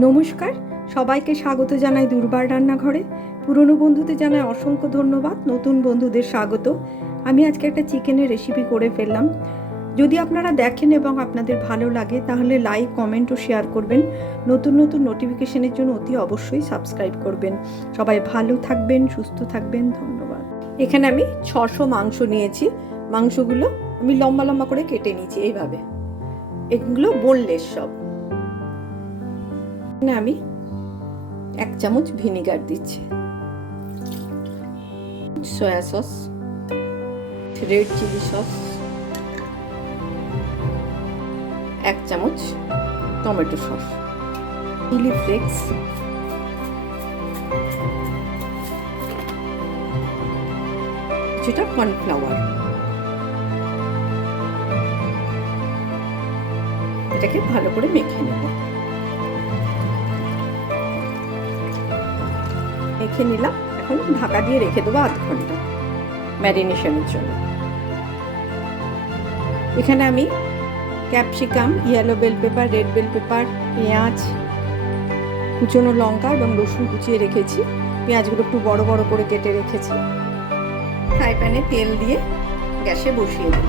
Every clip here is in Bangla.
নমস্কার, সবাইকে স্বাগত জানাই দুর্বার রান্নাঘরে। পুরনো বন্ধুদের জানাই অসংখ্য ধন্যবাদ, নতুন বন্ধুদের স্বাগত। আমি আজকে একটা চিকেনের রেসিপি করে ফেললাম। যদি আপনারা দেখেন এবং আপনাদের ভালো লাগে তাহলে লাইক, কমেন্ট ও শেয়ার করবেন। নতুন নতুন নোটিফিকেশনের জন্য অতি অবশ্যই সাবস্ক্রাইব করবেন। সবাই ভালো থাকবেন, সুস্থ থাকবেন, ধন্যবাদ। এখানে আমি 600 মাংস নিয়েছি। মাংসগুলো আমি লম্বা লম্বা করে কেটে নিয়েছি এইভাবে। এগুলো বোনলেস সব। আমি 1 চামচ ভিনিগার দিচ্ছি, soya sauce, red chilli sauce, 1 চামচ টমেটো সস, চিলি ফ্লেক্স, যেটা কর্নফ্লাওয়ার। এটাকে ভালো করে মেখে নেব। মেখে নিলাম। এখন ঢাকা দিয়ে রেখে দেবো আধ ঘন্টা ম্যারিনেশনের জন্য। এখানে আমি capsicum, yellow bell pepper, red bell pepper, পেঁয়াজ, কুচনো লঙ্কা এবং রসুন কুচিয়ে রেখেছি। পেঁয়াজগুলো একটু বড় বড় করে কেটে রেখেছি। ফ্রাই প্যানে তেল দিয়ে গ্যাসে বসিয়ে দেব।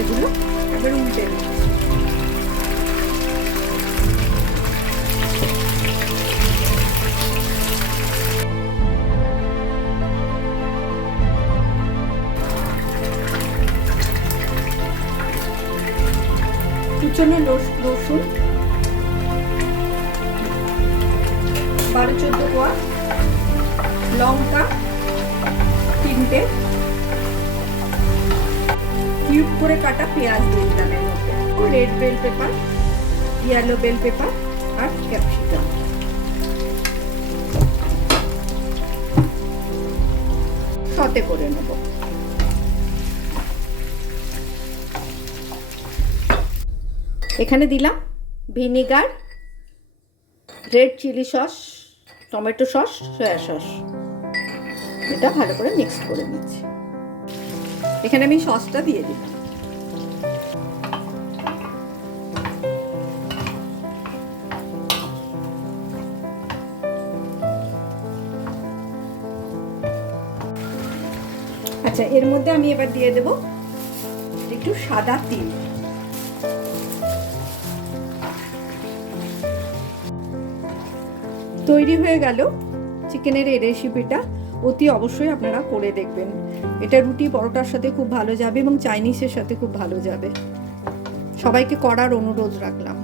এগুলো এবার উল্টে দিচ্ছি। কুচনো রসুন 12-14 কোয়া, লঙ্কা 3টে, কিউব করে কাটা পেঁয়াজ দিয়ে দিলাম এর মধ্যে, red bell pepper, yellow bell pepper আর ক্যাপসিকাম। সতে করে নেব। এখানে দিলাম vinegar, red chilli sauce, tomato sauce, soya sauce. এটা ভালো করে মিক্স করে নিচ্ছি। এখানে আমি সসটা দিয়ে দিলাম। আচ্ছা, এর মধ্যে আমি এবার দিয়ে দেব একটু সাদা তিল। তৈরি হয়ে গেল চিকেনের এই রেসিপিটা। অতি অবশ্যই আপনারা করে দেখবেন। এটা রুটি পরোটার সাথে খুব ভালো যাবে এবং চাইনিজের সাথে খুব ভালো যাবে। সবাইকে করার অনুরোধ রাখলাম।